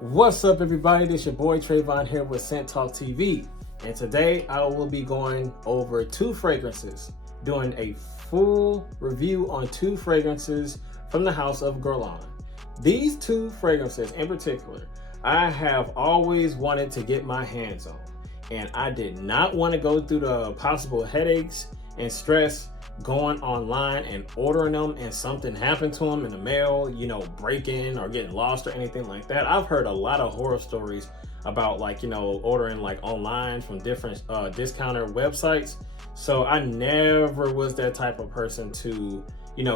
What's up, everybody? This your boy Trayvon here with Scent Talk TV, and today I will be going over two fragrances, doing a full review on two fragrances from the house of Guerlain. These two fragrances in particular, I have always wanted to get my hands on, and I did not want to go through the possible headaches and stress going online and ordering them and something happened to them in the mail, breaking or getting lost or anything like that. I've heard a lot of horror stories about ordering online from different discounter websites. So I never was that type of person to,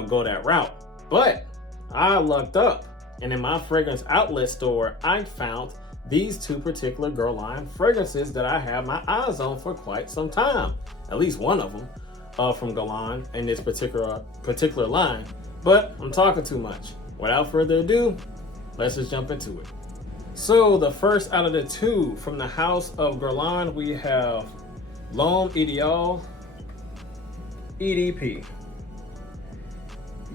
go that route. But I lucked up, and in my fragrance outlet store, I found these two particular Guerlain fragrances that I have my eyes on for quite some time. At least one of them. From Guerlain in this particular line, but I'm talking too much. Without further ado, let's just jump into it. So the first out of the two from the house of Guerlain, we have L'Homme Ideal EDP.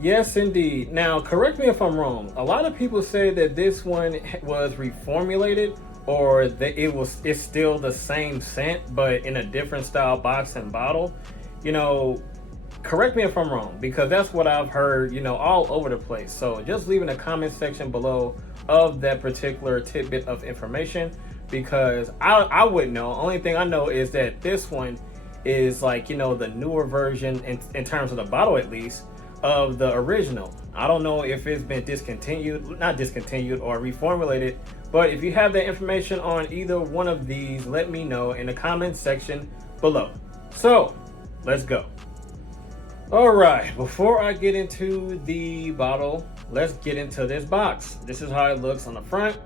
Yes, indeed. Now, correct me if I'm wrong. A lot of people say that this one was reformulated, or that it's still the same scent, but in a different style box and bottle. Correct me if I'm wrong, because that's what I've heard, all over the place. So just leave in the comment section below of that particular tidbit of information, because I wouldn't know. Only thing I know is that this one is the newer version in terms of the bottle, at least, of the original. I don't know if it's been not discontinued or reformulated, but if you have that information on either one of these, let me know in the comment section below. So let's go. All right, before I get into the bottle, let's get into this box. This is how it looks on the front.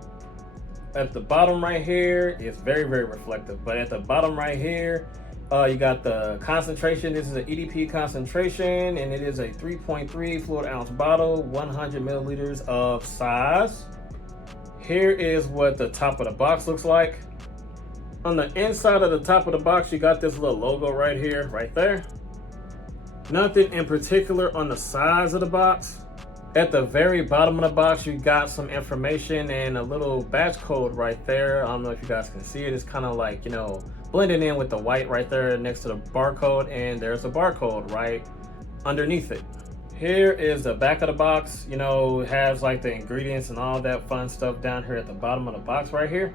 At the bottom right here, it's very, very reflective, but at the bottom right here, you got the concentration. This is an EDP concentration, and it is a 3.3 fluid ounce bottle, 100 milliliters of size. Here is what the top of the box looks like. On the inside of the top of the box, you got this little logo right here, right there. Nothing in particular on the size of the box. At the very bottom of the box, you got some information and a little batch code right there. I don't know if you guys can see it. It's kind of blending in with the white right there next to the barcode, and there's a barcode right underneath it. Here is the back of the box. It has the ingredients and all that fun stuff down here at the bottom of the box right here.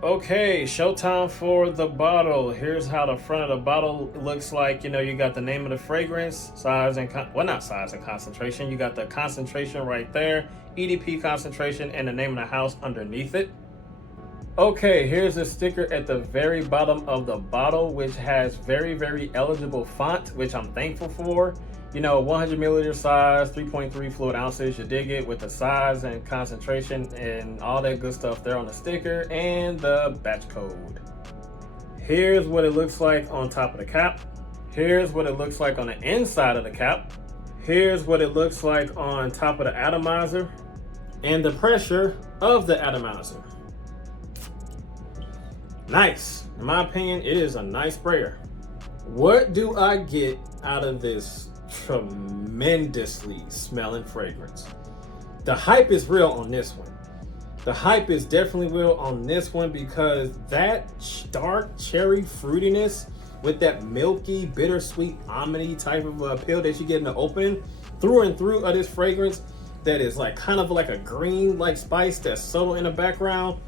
Okay, showtime for the bottle. Here's how the front of the bottle looks like. You got the name of the fragrance, size and not size and concentration. You got the concentration right there, EDP concentration, and the name of the house underneath it. Okay, here's a sticker at the very bottom of the bottle, which has very, very eligible font, which I'm thankful for. 100 milliliter size, 3.3 fluid ounces, you dig it, with the size and concentration and all that good stuff there on the sticker and the batch code. Here's what it looks like on top of the cap. Here's what it looks like on the inside of the cap. Here's what it looks like on top of the atomizer and the pressure of the atomizer. Nice. In my opinion, it is a nice sprayer. What do I get out of this tremendously smelling fragrance? The hype is real on this one. The hype is definitely real on this one, because that dark cherry fruitiness with that milky, bittersweet, almondy type of appeal that you get in the opening, through and through of this fragrance, that is kind of like a green spice that's subtle in the background,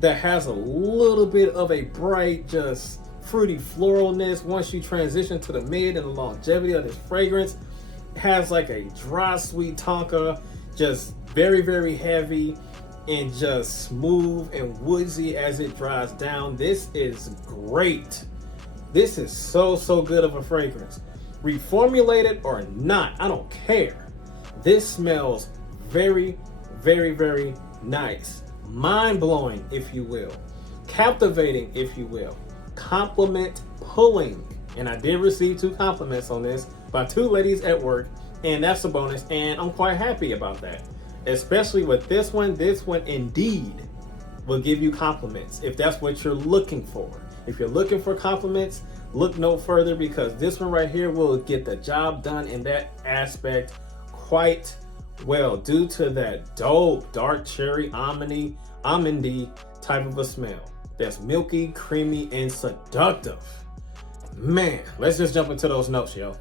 that has a little bit of a bright, just fruity floralness. Once you transition to the mid and the longevity of this fragrance, it has a dry sweet tonka, just very, very heavy and just smooth and woodsy as it dries down. This is great. This is so good of a fragrance. Reformulated or not, I don't care. This smells very, very, very nice. Mind-blowing, if you will. Captivating, if you will. Compliment pulling, and I did receive 2 compliments on this by 2 ladies at work, and that's a bonus, and I'm quite happy about that. Especially with this one indeed will give you compliments if that's what you're looking for. If you're looking for compliments, look no further, because this one right here will get the job done in that aspect quite Well, due to that dope dark cherry almondy type of a smell that's milky, creamy, and seductive. Man, let's just jump into those notes, yo.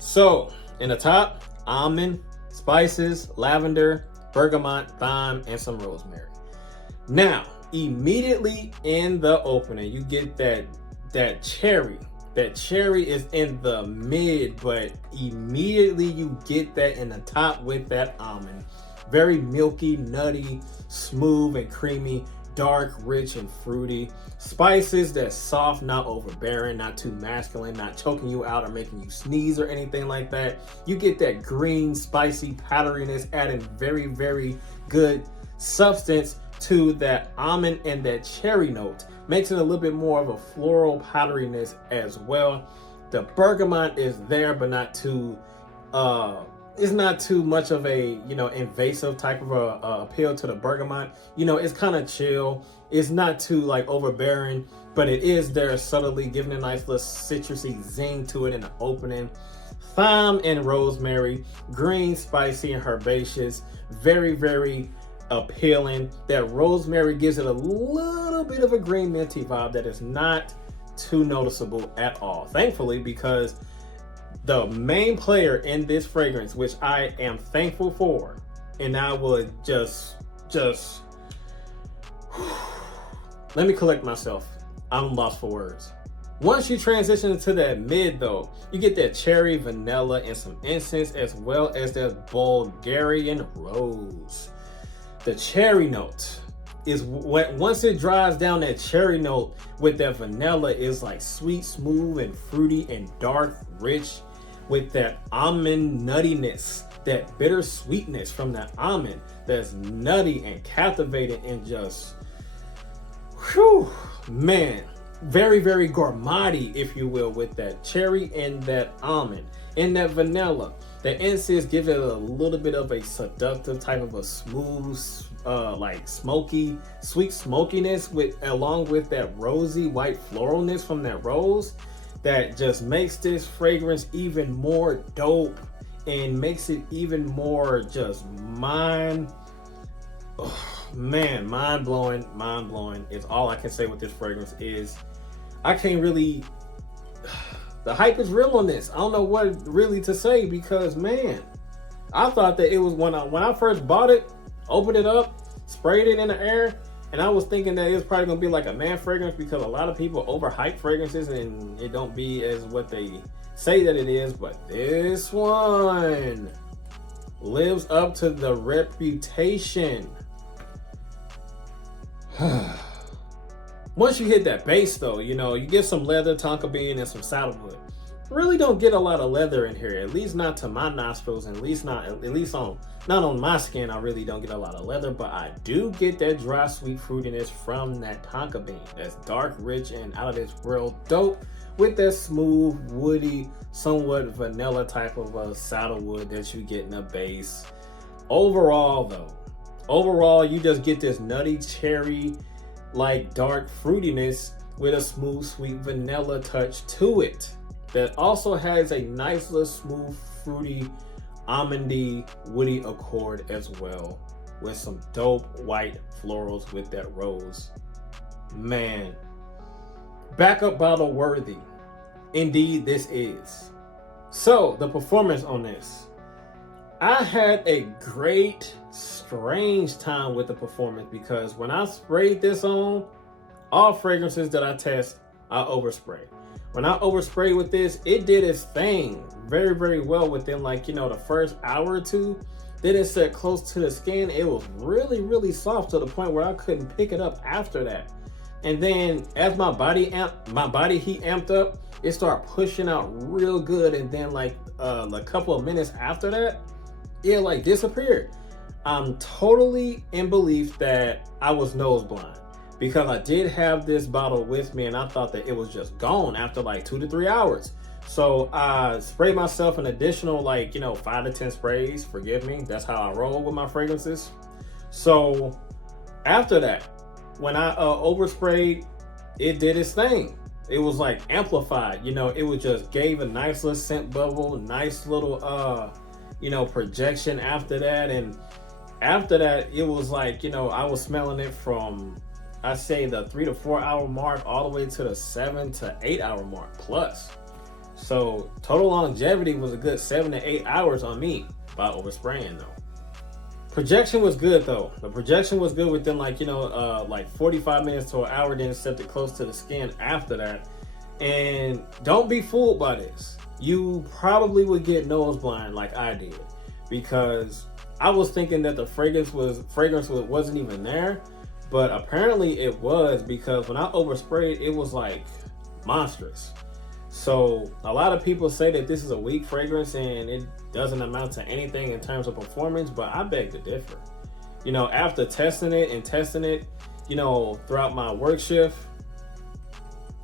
So, in the top, almond, spices, lavender, bergamot, thyme, and some rosemary. Now, immediately in the opening, you get that cherry. That cherry is in the mid, but immediately you get that in the top with that almond. Very milky, nutty, smooth and creamy, dark, rich and fruity. Spices that's soft, not overbearing, not too masculine, not choking you out or making you sneeze or anything like that. You get that green, spicy powderiness, adding very, very good substance to that almond and that cherry note. Makes it a little bit more of a floral powderiness as well. The bergamot is there, but not too it's not too much of a, you know, invasive type of a appeal to the bergamot. You know, it's kind of chill. It's not too like overbearing, but it is there subtly, giving a nice little citrusy zing to it in the opening. Thyme and rosemary, green, spicy, and herbaceous. Very, very appealing. That rosemary gives it a little bit of a green minty vibe that is not too noticeable at all. Thankfully, because the main player in this fragrance, which I am thankful for, and I would just let me collect myself. I'm lost for words. Once you transition into that mid though, you get that cherry, vanilla, and some incense, as well as that Bulgarian rose. The cherry note is what, once it dries down, that cherry note with that vanilla is like sweet, smooth, and fruity, and dark, rich, with that almond nuttiness, that bitter sweetness from that almond that's nutty and captivating, and just, whew, man, very, very gourmety, if you will, with that cherry and that almond and that vanilla. The incense gives it a little bit of a seductive type of a smooth, like smoky, sweet smokiness, with along with that rosy white floralness from that rose, that just makes this fragrance even more dope and makes it even more just mind blowing is all I can say with this fragrance. Is I can't really, the hype is real on this. I don't know what really to say, because man, I thought that it was when I first bought it, opened it up, sprayed it in the air, and I was thinking that it was probably gonna be like a man fragrance, because a lot of people overhype fragrances and it don't be as what they say that it is. But this one lives up to the reputation. Once you hit that base though, you know, you get some leather, tonka bean, and some saddlewood. Really don't get a lot of leather in here, at least not to my nostrils, and at least not on my skin. I really don't get a lot of leather, but I do get that dry sweet fruitiness from that tonka bean. That's dark, rich, and out of this world dope, with that smooth, woody, somewhat vanilla type of a saddlewood that you get in the base. Overall you just get this nutty cherry, like dark fruitiness with a smooth, sweet vanilla touch to it. That also has a nice little smooth, fruity, almondy, woody accord as well, with some dope white florals with that rose. Man, backup bottle worthy. Indeed, this is. So, the performance on this. I had a great, strange time with the performance, because when I sprayed this on, all fragrances that I test, I overspray. When I oversprayed with this, it did its thing very, very well within, like, you know, the first hour or two. Then it set close to the skin. It was really, really soft to the point where I couldn't pick it up after that. And then as my body heat amped up, it started pushing out real good. And then like a couple of minutes after that, it like disappeared. I'm totally in belief that I was nose blind, because I did have this bottle with me and I thought that it was just gone after like 2 to 3 hours. So I sprayed myself an additional, like, you know, 5 to 10 sprays. Forgive me. That's how I roll with my fragrances. So after that, when I oversprayed, it did its thing. It was like amplified, you know, it was just gave a nice little scent bubble, nice little, projection after that. And after that, it was like, I was smelling it from, I say, the 3 to 4 hour mark all the way to the 7 to 8 hour mark plus. So total longevity was a good 7 to 8 hours on me by overspraying though. Projection was good though. The projection was good within like 45 minutes to an hour, then stepped it close to the skin after that. And don't be fooled by this. You probably would get nose blind like I did, because I was thinking that the fragrance wasn't even there, but apparently it was, because when I oversprayed, it was like monstrous. So a lot of people say that this is a weak fragrance and it doesn't amount to anything in terms of performance, but I beg to differ. After testing it, throughout my work shift,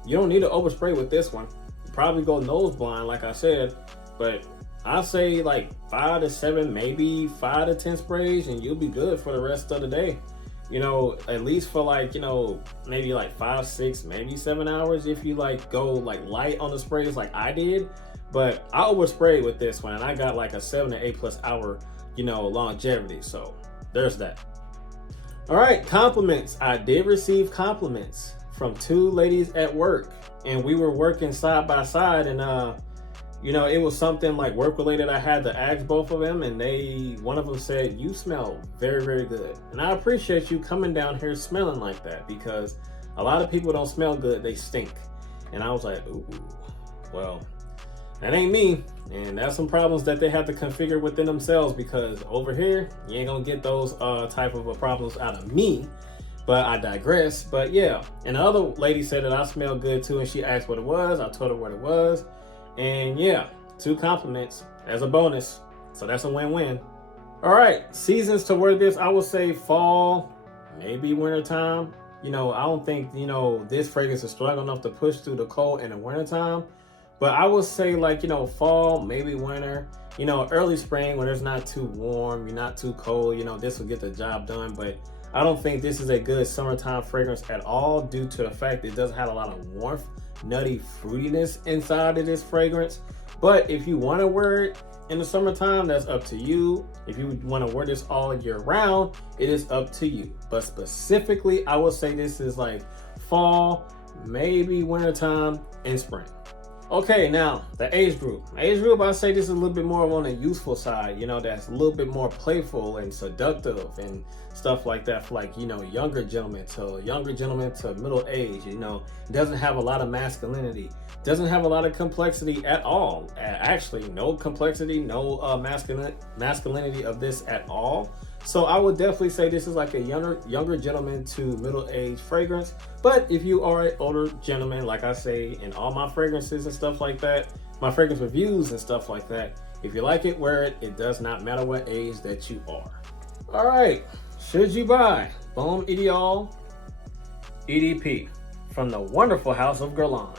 you don't need to overspray with this one. You probably go nose blind, like I said, but I say like 5 to 7, maybe 5 to 10 sprays, and you'll be good for the rest of the day. At least for maybe like 5, 6, maybe 7 hours if you go light on the sprays like I did. But I oversprayed with this one and I got like a 7 to 8 plus hour, longevity. So there's that. All right, compliments. I did receive compliments from 2 ladies at work, and we were working side by side, and it was something like work related. I had to ask both of them, and one of them said, "You smell very, very good." And I appreciate you coming down here smelling like that, because a lot of people don't smell good, they stink. And I was like, ooh, well, that ain't me. And that's some problems that they have to configure within themselves, because over here, you ain't gonna get those type of problems out of me. But I digress. But yeah, and the other lady said that I smell good too, and she asked what it was. I told her what it was. And yeah, 2 compliments as a bonus. So that's a win-win. All right, seasons to wear this, I would say fall, maybe wintertime. I don't think, this fragrance is strong enough to push through the cold in the wintertime. But I would say fall, maybe winter, early spring when it's not too warm, you're not too cold, this will get the job done. But I don't think this is a good summertime fragrance at all, due to the fact it doesn't have a lot of warmth, nutty fruitiness inside of this fragrance. But if you want to wear it in the summertime, that's up to you. If you want to wear this all year round, it is up to you. But specifically, I would say this is like fall, maybe wintertime, and spring. Okay, now the age group. I say this is a little bit more on the youthful side, that's a little bit more playful and seductive and stuff like that for younger gentlemen to middle age. It doesn't have a lot of masculinity, doesn't have a lot of complexity at all. Actually, no complexity, no masculinity of this at all. So I would definitely say this is like a younger gentleman to middle-aged fragrance. But if you are an older gentleman, like I say in all my fragrances and stuff like that, my fragrance reviews and stuff like that, if you like it, wear it. It does not matter what age that you are. All right, should you buy Baume Ideal EDP from the wonderful house of Guerlain?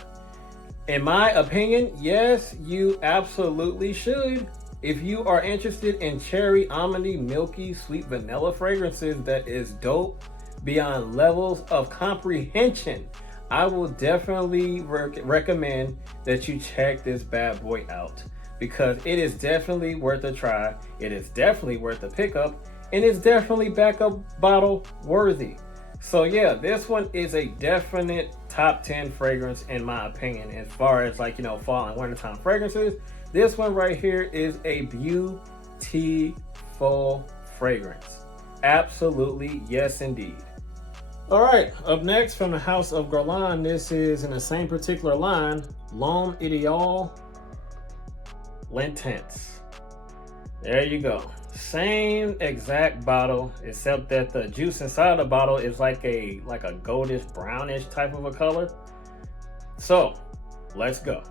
In my opinion, yes, you absolutely should. If you are interested in cherry, almondy, milky, sweet vanilla fragrances that is dope beyond levels of comprehension, I will definitely recommend that you check this bad boy out, because it is definitely worth a try. It is definitely worth a pickup, and it's definitely backup bottle worthy. So yeah, this one is a definite top 10 fragrance in my opinion, as far as fall and wintertime fragrances. This one right here is a beautiful fragrance. Absolutely, yes indeed. All right, up next from the house of Guerlain, this is in the same particular line, L'Homme Ideal L'Intense. There you go. Same exact bottle, except that the juice inside the bottle is like a goldish brownish type of a color. So let's go.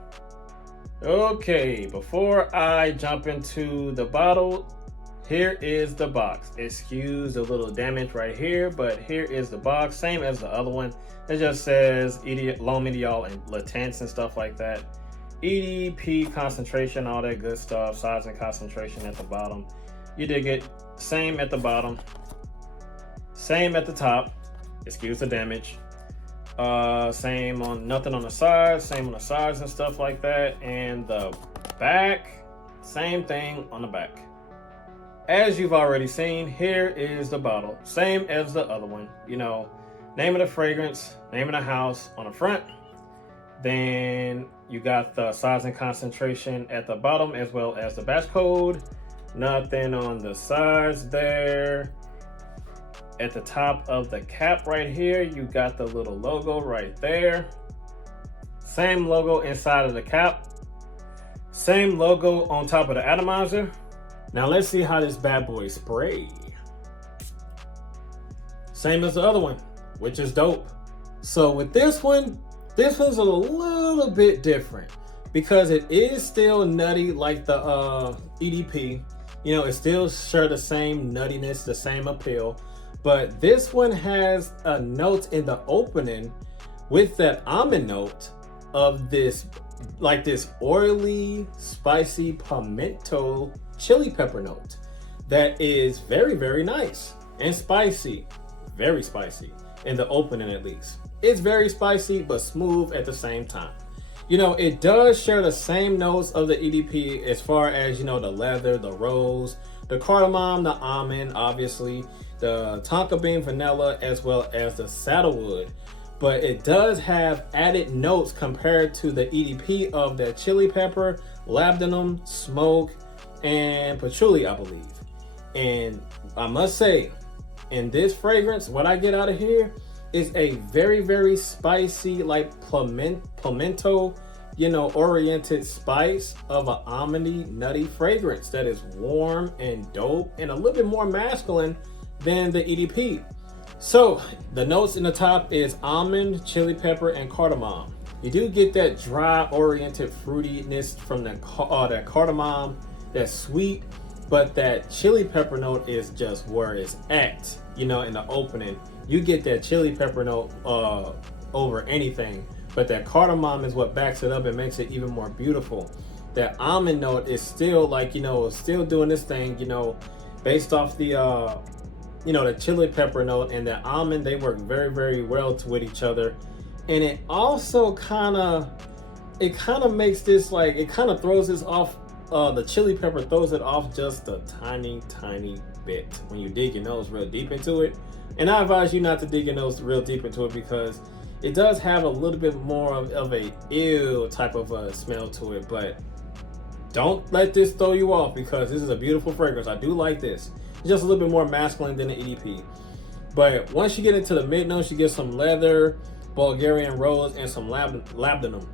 Okay, before I jump into the bottle, here is the box. Excuse the little damage right here, but here is the box, same as the other one. It just says L'Homme Ideal and L'Intense and stuff like that. EDP concentration, all that good stuff, size and concentration at the bottom. You dig it. Same at the bottom, same at the top. Excuse the damage. Same on nothing on the sides, same on the sides and stuff like that. And the back, same thing on the back. as you've already seen, here is the bottle. Same as the other one. You know, name of the fragrance, name of the house on the front. Then you got the size and concentration at the bottom as well as the batch code. Nothing on the sides there. At the top of the cap right here, you got the little logo right there. Same logo inside of the cap. Same logo on top of the atomizer. Now let's see how this bad boy sprays. Same as the other one, which is dope. So with this one's a little bit different because it is still nutty like the EDP. You know, it still share the same nuttiness, the same appeal. But this one has a note in the opening with that almond note of this, like this oily, spicy pimento chili pepper note that is very, very nice and spicy, very spicy in the opening at least. It's very spicy, but smooth at the same time. You know, it does share the same notes of the EDP as far as, you know, the leather, the rose, the cardamom, the almond, obviously, the tonka bean vanilla, as well as the saddlewood. But it does have added notes compared to the EDP of that chili pepper, labdanum, smoke, and patchouli, I believe. And I must say, in this fragrance, what I get out of here is a very, very spicy, like pimento, you know, oriented spice of an almondy, nutty fragrance that is warm and dope and a little bit more masculine than the EDP. So the notes in the top is almond, chili pepper, and cardamom. You do get that dry oriented fruitiness from that cardamom, that's sweet, but that chili pepper note is just where it's at. You know, in the opening, you get that chili pepper note over anything, but that cardamom is what backs it up and makes it even more beautiful. That almond note is still, like, you know, still doing this thing, you know, based off the you know, the chili pepper note and the almond, they work very, very well with each other. And it also kind of makes this, like, it kind of throws this off, the chili pepper throws it off just a tiny, tiny bit when you dig your nose real deep into it. And I advise you not to dig your nose real deep into it because it does have a little bit more of a ew type of a smell to it. But don't let this throw you off because this is a beautiful fragrance. I do like this. It's just a little bit more masculine than the EDP. But once you get into the mid notes, you get some leather, Bulgarian rose, and some labdanum.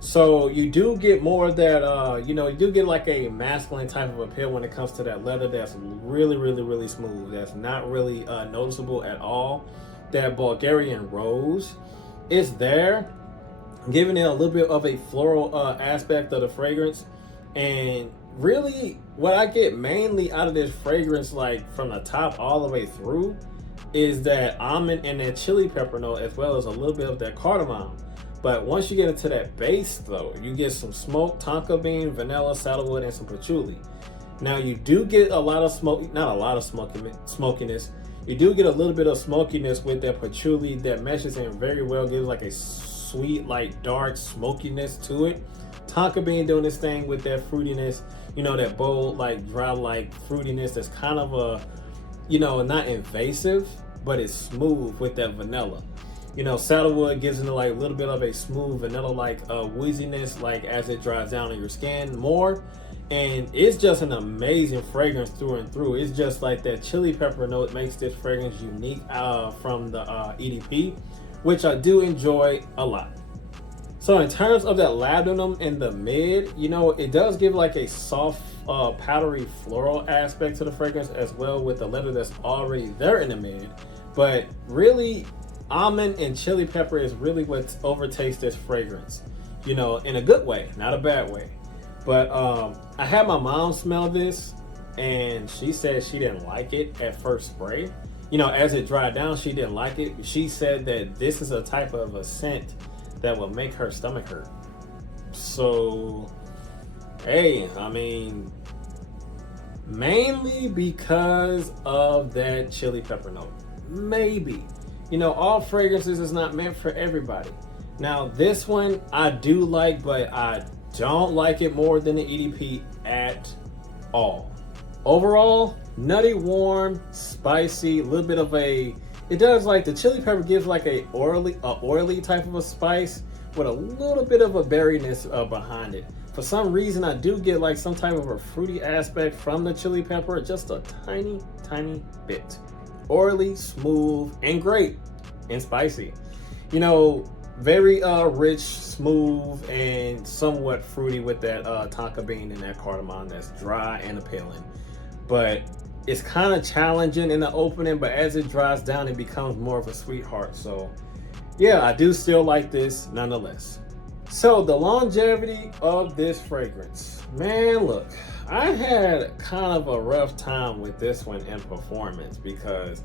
So you do get more of that, you know, you do get like a masculine type of appeal when it comes to that leather that's really, really, really smooth. That's not really noticeable at all. That Bulgarian rose is there, giving it a little bit of a floral aspect of the fragrance. And really, what I get mainly out of this fragrance, like from the top all the way through, is that almond and that chili pepper note, as well as a little bit of that cardamom. But once you get into that base, though, you get some smoke, tonka bean, vanilla, saddlewood, and some patchouli. Now, you do get a lot of smoke, not a lot of smokiness. You do get a little bit of smokiness with that patchouli that meshes in very well, gives like a sweet, like dark smokiness to it. Tonka bean doing this thing with that fruitiness, you know, that bold, like dry, like fruitiness that's kind of a, you know, not invasive, but it's smooth with that vanilla. You know, saddlewood gives it like a little bit of a smooth vanilla-like wheeziness, like as it dries down on your skin more. And it's just an amazing fragrance through and through. It's just like that chili pepper note makes this fragrance unique from the EDP, which I do enjoy a lot. So in terms of that labdanum in the mid, you know, it does give like a soft, powdery floral aspect to the fragrance as well with the leather that's already there in the mid. But really, almond and chili pepper is really what overtakes this fragrance, you know, in a good way, not a bad way. But I had my mom smell this and she said she didn't like it at first spray. You know, as it dried down, she didn't like it. She said that this is a type of a scent that will make her stomach hurt. So, hey, I mean, mainly because of that chili pepper note. Maybe. You know, all fragrances is not meant for everybody. Now, this one I do like, but I don't like it more than the EDP at all. Overall, nutty, warm, spicy, a little bit of a, it does like the chili pepper gives like a oily type of a spice with a little bit of a berryness behind it. For some reason, I do get like some type of a fruity aspect from the chili pepper, just a tiny bit. Oily, smooth, and great, and spicy. You know, very rich, smooth, and somewhat fruity with that tonka bean and that cardamom that's dry and appealing. But it's kind of challenging in the opening, but as it dries down, it becomes more of a sweetheart. So yeah, I do still like this nonetheless. So the longevity of this fragrance, man, look, I had kind of a rough time with this one in performance because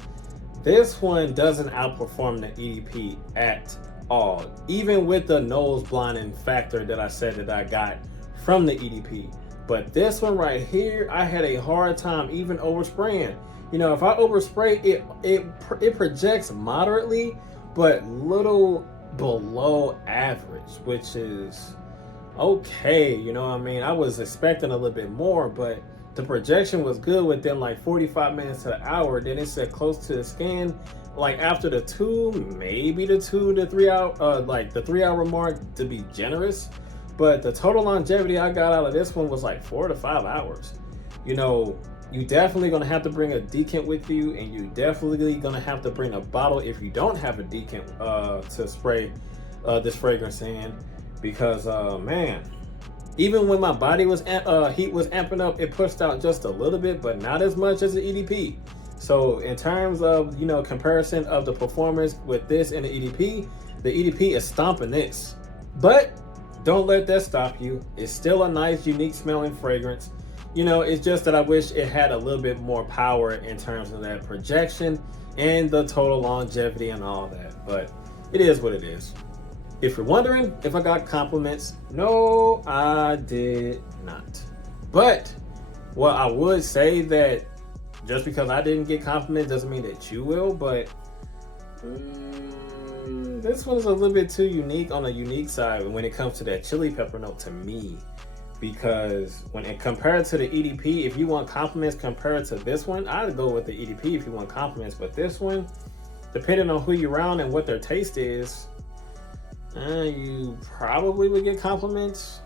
this one doesn't outperform the EDP at all, even with the nose blinding factor that I said that I got from the EDP. But this one right here, I had a hard time even overspraying. You know, if I overspray, it projects moderately, but little below average, which is okay. You know what I mean? I was expecting a little bit more, but the projection was good within like 45 minutes to an hour. Then it said close to the skin, like after the 2 to 3 hour, like the 3 hour mark to be generous. But the total longevity I got out of this one was like 4 to 5 hours. You know, you definitely gonna have to bring a decant with you, and you definitely gonna have to bring a bottle if you don't have a decant to spray this fragrance in, because man, even when my body was heat was amping up, it pushed out just a little bit, but not as much as the EDP. So in terms of, you know, comparison of the performance with this and the EDP is stomping this. But don't let that stop you. It's still a nice, unique smelling fragrance. You know, it's just that I wish it had a little bit more power in terms of that projection and the total longevity and all that. But it is what it is. If you're wondering if I got compliments, no, I did not. But, well, I would say that just because I didn't get compliments doesn't mean that you will, but this one's a little bit too unique on the unique side when it comes to that chili pepper note to me. Because when it compared to the EDP, if you want compliments compared to this one, I'd go with the EDP if you want compliments. But this one, depending on who you're around and what their taste is, you probably would get compliments.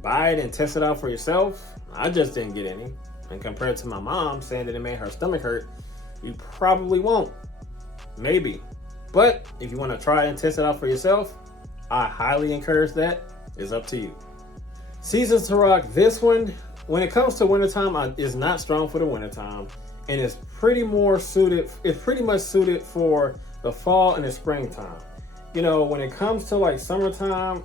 Buy it and test it out for yourself. I just didn't get any. And compared to my mom saying that it made her stomach hurt, you probably won't. Maybe. But if you want to try and test it out for yourself, I highly encourage that. It's up to you. Seasons to rock. This one, when it comes to wintertime, is not strong for the wintertime, and it's pretty much suited for the fall and the springtime. You know, when it comes to like summertime,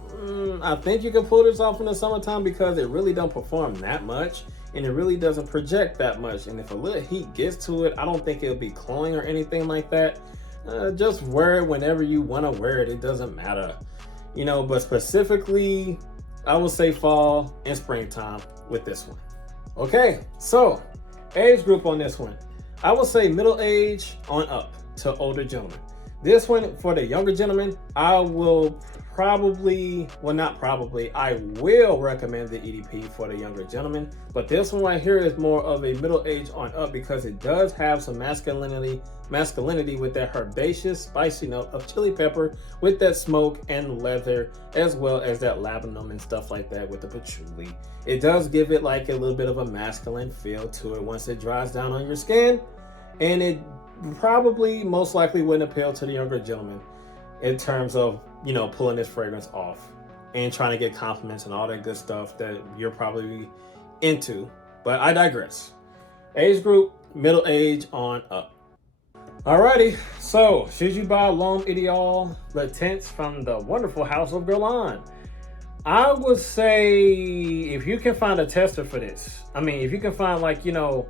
I think you can pull this off in the summertime because it really don't perform that much, and it really doesn't project that much. And if a little heat gets to it, I don't think it'll be cloying or anything like that. Just wear it whenever you want to wear it. It doesn't matter. You know, but specifically, I will say fall and springtime with this one. Okay, so age group on this one. I will say middle age on up to older gentlemen. This one, for the younger gentlemen, I will I will recommend the EDP for the younger gentlemen. But this one right here is more of a middle age on up because it does have some masculinity with that herbaceous, spicy note of chili pepper with that smoke and leather, as well as that labdanum and stuff like that with the patchouli. It does give it like a little bit of a masculine feel to it once it dries down on your skin, and it probably most likely wouldn't appeal to the younger gentleman in terms of, you know, pulling this fragrance off and trying to get compliments and all that good stuff that you're probably into. But I digress. Age group, middle age on up. Alrighty, so should you buy L'Homme Ideal Le Tint from the wonderful house of Guerlain? I would say if you can find a tester for this, I mean, if you can find like, you know,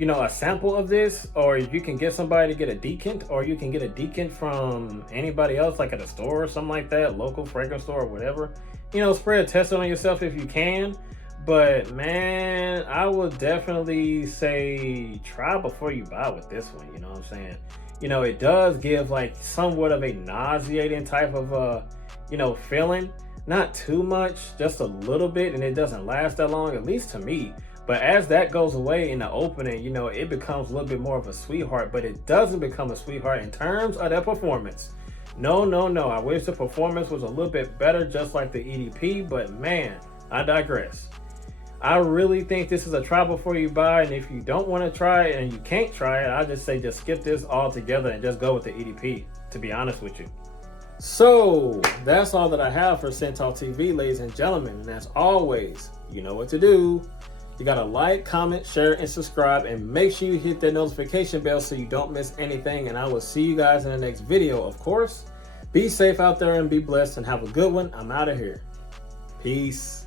a sample of this, or if you can get somebody to get a decant, or you can get a decant from anybody else, like at a store or something like that, local fragrance store or whatever, you know, spray a tester on yourself if you can. But man, I would definitely say try before you buy with this one. You know what I'm saying? You know, it does give like somewhat of a nauseating type of, you know, feeling. Not too much, just a little bit, and it doesn't last that long, at least to me. But as that goes away in the opening, you know, it becomes a little bit more of a sweetheart, but it doesn't become a sweetheart in terms of their performance. No, no, no. I wish the performance was a little bit better, just like the EDP, but man, I digress. I really think this is a try before you buy, and if you don't want to try it and you can't try it, I just say just skip this altogether and just go with the EDP, to be honest with you. So that's all that I have for Scent Talk TV, ladies and gentlemen. And as always, you know what to do. You gotta like, comment, share, and subscribe, and make sure you hit that notification bell so you don't miss anything. And I will see you guys in the next video, of course. Be safe out there and be blessed and have a good one. I'm out of here. Peace.